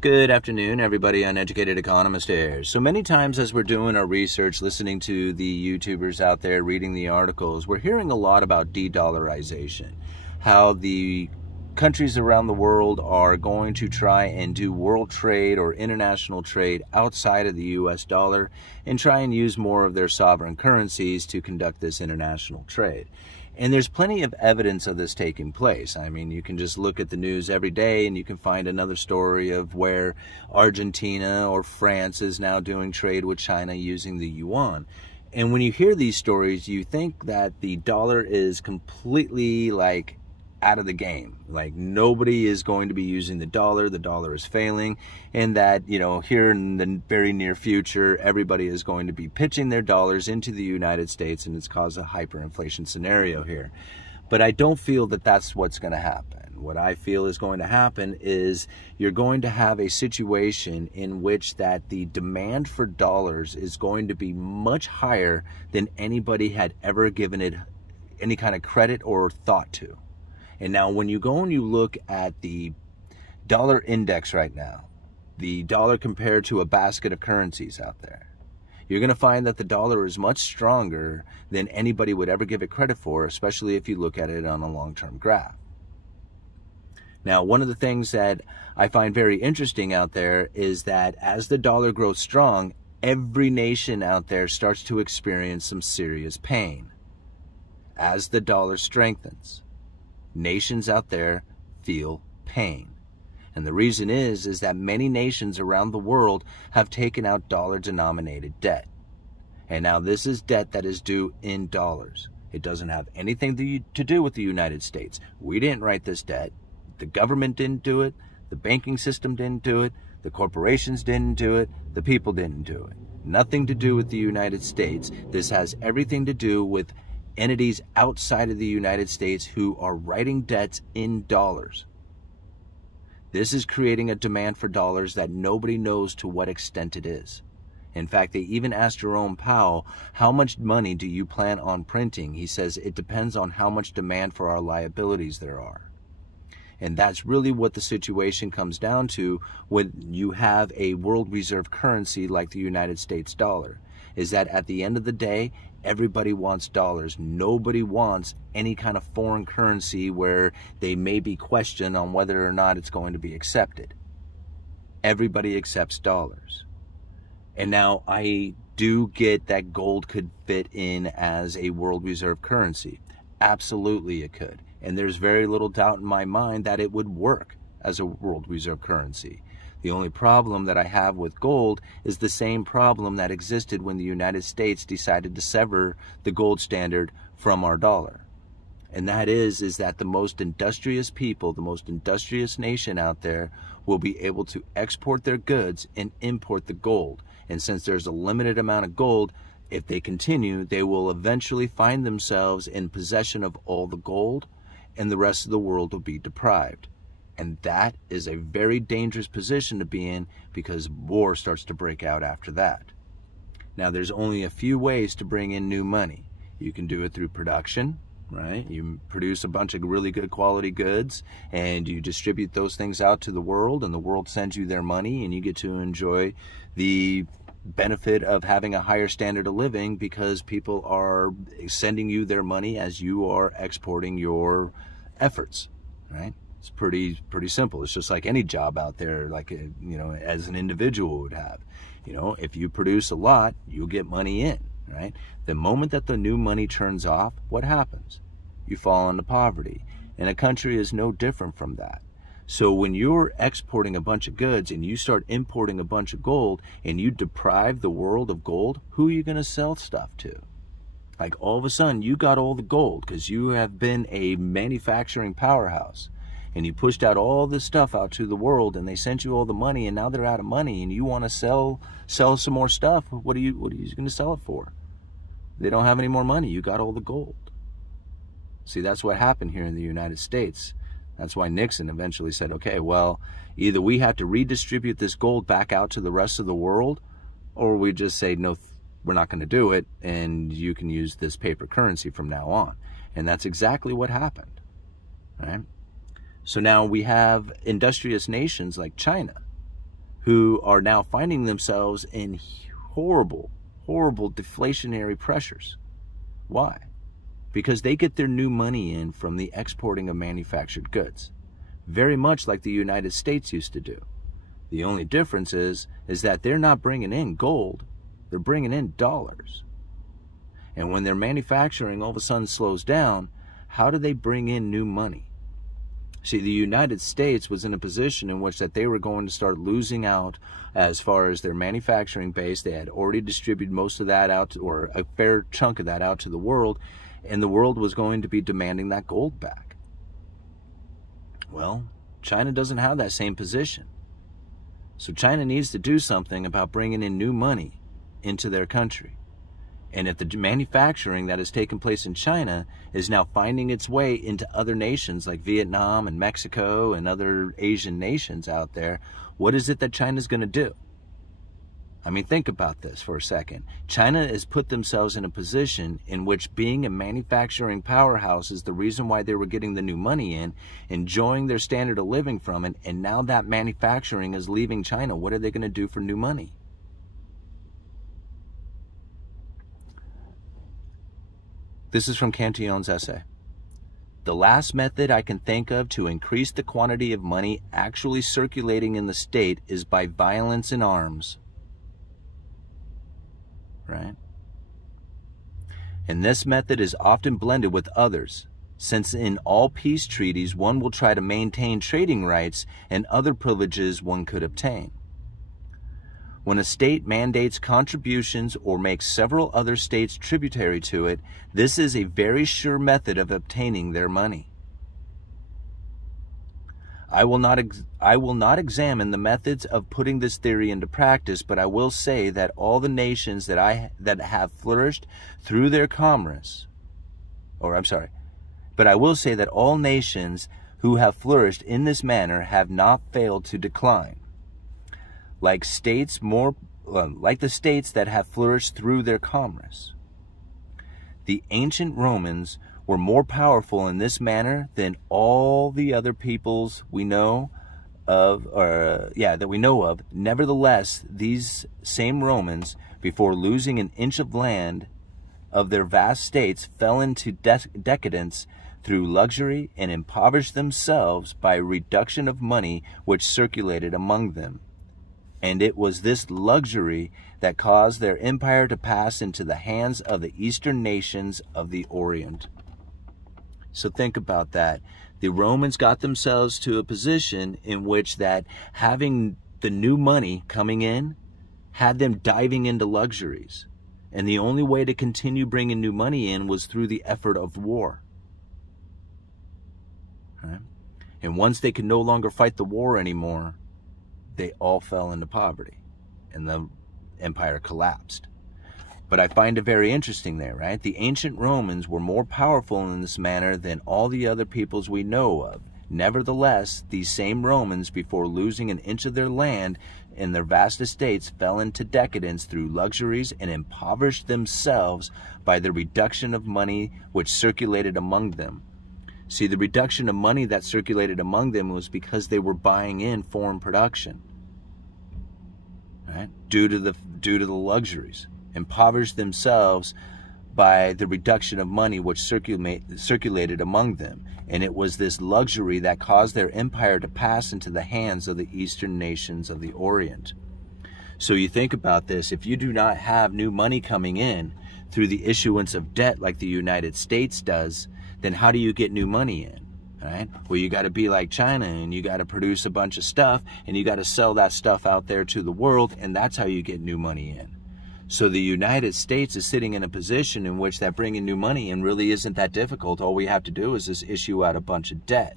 Good afternoon, everybody. Uneducated Economist here. So many times as we're doing our research, listening to the YouTubers out there, reading the articles, we're hearing a lot about de-dollarization, how the countries around the world are going to try and do world trade or international trade outside of the US dollar and try and use more of their sovereign currencies to conduct this international trade. And there's plenty of evidence of this taking place. I mean, you can just look at the news every day and you can find another story of where Argentina or France is now doing trade with China using the yuan. And when you hear these stories, you think that the dollar is completely out of the game. Like nobody is going to be using the dollar is failing, and that, here in the very near future, everybody is going to be pitching their dollars into the United States, and it's caused a hyperinflation scenario here. But I don't feel that that's what's going to happen. What I feel is going to happen is you're going to have a situation in which that the demand for dollars is going to be much higher than anybody had ever given it any kind of credit or thought to. And now when you go and you look at the dollar index right now, the dollar compared to a basket of currencies out there, you're going to find that the dollar is much stronger than anybody would ever give it credit for, especially if you look at it on a long-term graph. Now, one of the things that I find very interesting out there is that as the dollar grows strong, every nation out there starts to experience some serious pain as the dollar strengthens. Nations out there feel pain. And the reason is that many nations around the world have taken out dollar-denominated debt. And now this is debt that is due in dollars. It doesn't have anything to do with the United States. We didn't write this debt. The government didn't do it. The banking system didn't do it. The corporations didn't do it. The people didn't do it. Nothing to do with the United States. This has everything to do with entities outside of the United States who are writing debts in dollars. This is creating a demand for dollars that nobody knows to what extent it is. In fact, they even asked Jerome Powell, how much money do you plan on printing? He says it depends on how much demand for our liabilities there are. And that's really what the situation comes down to when you have a world reserve currency like the United States dollar, is that at the end of the day, everybody wants dollars. Nobody wants any kind of foreign currency where they may be questioned on whether or not it's going to be accepted. Everybody accepts dollars. And now I do get that gold could fit in as a world reserve currency. Absolutely it could. And there's very little doubt in my mind that it would work as a world reserve currency. The only problem that I have with gold is the same problem that existed when the United States decided to sever the gold standard from our dollar. And that is that the most industrious people, the most industrious nation out there will be able to export their goods and import the gold. And since there's a limited amount of gold, if they continue, they will eventually find themselves in possession of all the gold, and the rest of the world will be deprived. And that is a very dangerous position to be in, because war starts to break out after that. Now, there's only a few ways to bring in new money. You can do it through production, right? You produce a bunch of really good quality goods and you distribute those things out to the world, and the world sends you their money, and you get to enjoy the benefit of having a higher standard of living because people are sending you their money as you are exporting your efforts, right? It's pretty simple. It's just like any job out there, as an individual would have. If you produce a lot, you'll get money in, right? The moment that the new money turns off, what happens? You fall into poverty. And a country is no different from that. So when you're exporting a bunch of goods and you start importing a bunch of gold and you deprive the world of gold, who are you going to sell stuff to? Like all of a sudden you got all the gold because you have been a manufacturing powerhouse. And you pushed out all this stuff out to the world, and they sent you all the money, and now they're out of money, and you want to sell some more stuff. What are you going to sell it for? They don't have any more money. You got all the gold. See, that's what happened here in the United States. That's why Nixon eventually said, okay, well, either we have to redistribute this gold back out to the rest of the world, or we just say, no, we're not going to do it, and you can use this paper currency from now on. And that's exactly what happened, right? So now we have industrious nations like China who are now finding themselves in horrible, horrible deflationary pressures. Why? Because they get their new money in from the exporting of manufactured goods, very much like the United States used to do. The only difference is that they're not bringing in gold, they're bringing in dollars. And when their manufacturing all of a sudden slows down, how do they bring in new money? See, the United States was in a position in which that they were going to start losing out as far as their manufacturing base. They had already distributed most of that out, or a fair chunk of that out to the world, and the world was going to be demanding that gold back. Well, China doesn't have that same position. So China needs to do something about bringing in new money into their country. And if the manufacturing that has taken place in China is now finding its way into other nations like Vietnam and Mexico and other Asian nations out there, what is it that China's going to do? I mean, think about this for a second. China has put themselves in a position in which being a manufacturing powerhouse is the reason why they were getting the new money in, enjoying their standard of living from it, and now that manufacturing is leaving China. What are they going to do for new money? This is from Cantillon's essay. The last method I can think of to increase the quantity of money actually circulating in the state is by violence in arms. Right? And this method is often blended with others, since in all peace treaties one will try to maintain trading rights and other privileges one could obtain. When a state mandates contributions or makes several other states tributary to it, this is a very sure method of obtaining their money. I will not examine the methods of putting this theory into practice, but I will say that all the nations that have flourished through their commerce, but I will say that all nations who have flourished in this manner have not failed to decline. Like the states that have flourished through their commerce. The ancient Romans were more powerful in this manner than all the other peoples we know of, Nevertheless, these same Romans, before losing an inch of land of their vast states, fell into decadence through luxury and impoverished themselves by reduction of money which circulated among them. And it was this luxury that caused their empire to pass into the hands of the eastern nations of the Orient. So think about that. The Romans got themselves to a position in which that having the new money coming in had them diving into luxuries. And the only way to continue bringing new money in was through the effort of war. Right? And once they could no longer fight the war anymore, they all fell into poverty and the empire collapsed. But I find it very interesting there, right? The ancient Romans were more powerful in this manner than all the other peoples we know of. Nevertheless, these same Romans, before losing an inch of their land and their vast estates, fell into decadence through luxuries and impoverished themselves by the reduction of money which circulated among them. See, the reduction of money that circulated among them was because they were buying in foreign production, right? Due to the luxuries, impoverished themselves by the reduction of money which circulated among them. And it was this luxury that caused their empire to pass into the hands of the eastern nations of the Orient. So you think about this, if you do not have new money coming in through the issuance of debt like the United States does, then how do you get new money in? Right? Well, you got to be like China, and you got to produce a bunch of stuff, and you got to sell that stuff out there to the world, and that's how you get new money in. So the United States is sitting in a position in which that bringing new money in really isn't that difficult. All we have to do is just issue out a bunch of debt.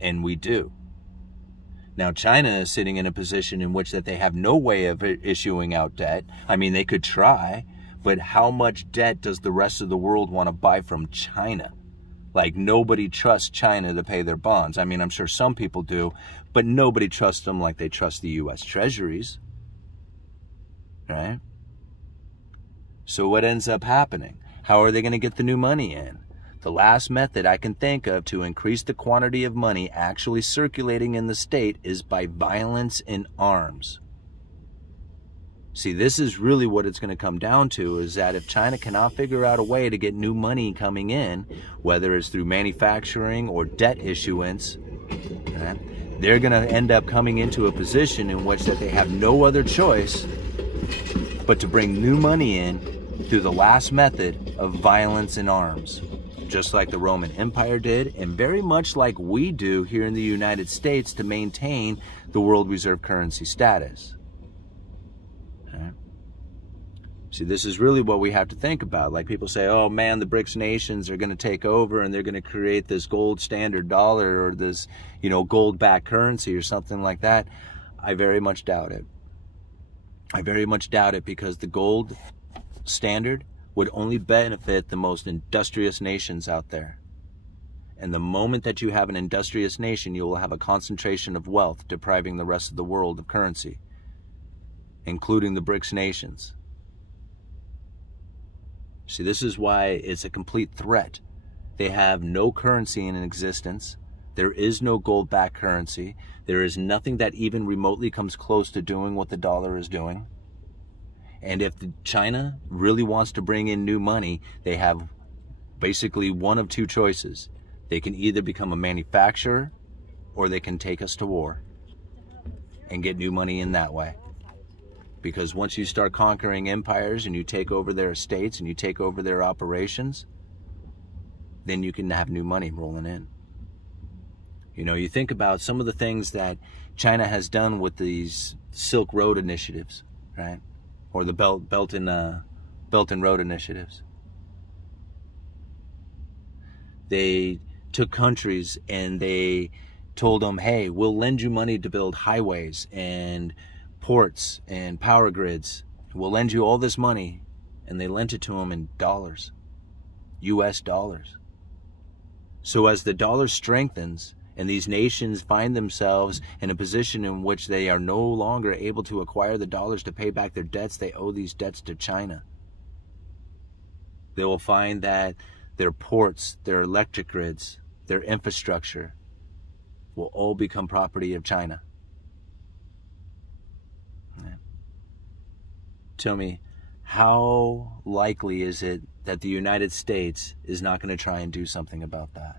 And we do. Now, China is sitting in a position in which that they have no way of issuing out debt. I mean, they could try, but how much debt does the rest of the world want to buy from China? Like, nobody trusts China to pay their bonds. I mean, I'm sure some people do, but nobody trusts them like they trust the U.S. treasuries. Right? So what ends up happening? How are they going to get the new money in? The last method I can think of to increase the quantity of money actually circulating in the state is by violence in arms. See, this is really what it's going to come down to, is that if China cannot figure out a way to get new money coming in, whether it's through manufacturing or debt issuance, right, they're going to end up coming into a position in which that they have no other choice but to bring new money in through the last method of violence in arms. Just like the Roman Empire did, and very much like we do here in the United States to maintain the world reserve currency status. Okay. See, this is really what we have to think about. Like people say, oh man, the BRICS nations are going to take over and they're going to create this gold standard dollar or this, gold-backed currency or something like that. I very much doubt it. I very much doubt it, because the gold standard would only benefit the most industrious nations out there. And the moment that you have an industrious nation, you will have a concentration of wealth depriving the rest of the world of currency, including the BRICS nations. See, this is why it's a complete threat. They have no currency in existence. There is no gold-backed currency. There is nothing that even remotely comes close to doing what the dollar is doing. And if China really wants to bring in new money, they have basically one of two choices. They can either become a manufacturer, or they can take us to war and get new money in that way. Because once you start conquering empires and you take over their estates and you take over their operations, then you can have new money rolling in. You think about some of the things that China has done with these Silk Road initiatives, right? Or the Belt and Road initiatives. They took countries and they told them, hey, we'll lend you money to build highways and ports and power grids. We'll lend you all this money. And they lent it to them in dollars, US dollars. So as the dollar strengthens, and these nations find themselves in a position in which they are no longer able to acquire the dollars to pay back their debts, they owe these debts to China. They will find that their ports, their electric grids, their infrastructure will all become property of China. Yeah. Tell me, how likely is it that the United States is not going to try and do something about that?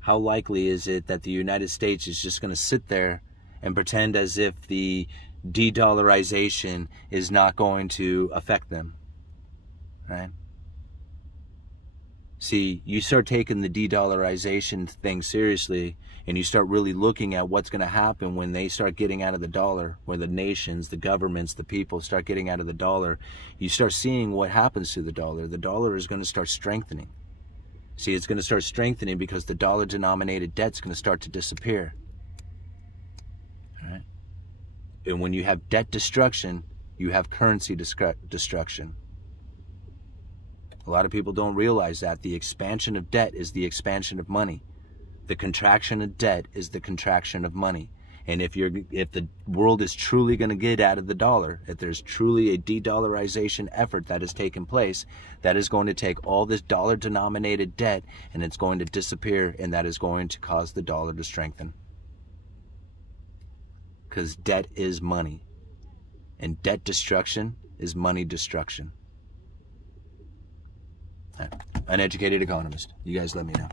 How likely is it that the United States is just going to sit there and pretend as if the de-dollarization is not going to affect them, right? See, you start taking the de-dollarization thing seriously, and you start really looking at what's going to happen when they start getting out of the dollar, when the nations, the governments, the people start getting out of the dollar. You start seeing what happens to the dollar. The dollar is going to start strengthening. See, it's going to start strengthening because the dollar-denominated debt's going to start to disappear. All right? And when you have debt destruction, you have currency destruction. A lot of people don't realize that the expansion of debt is the expansion of money. The contraction of debt is the contraction of money. And if the world is truly going to get out of the dollar, if there's truly a de-dollarization effort that has taken place, that is going to take all this dollar-denominated debt and it's going to disappear, and that is going to cause the dollar to strengthen. Because debt is money. And debt destruction is money destruction. Uneducated Economist. You guys let me know.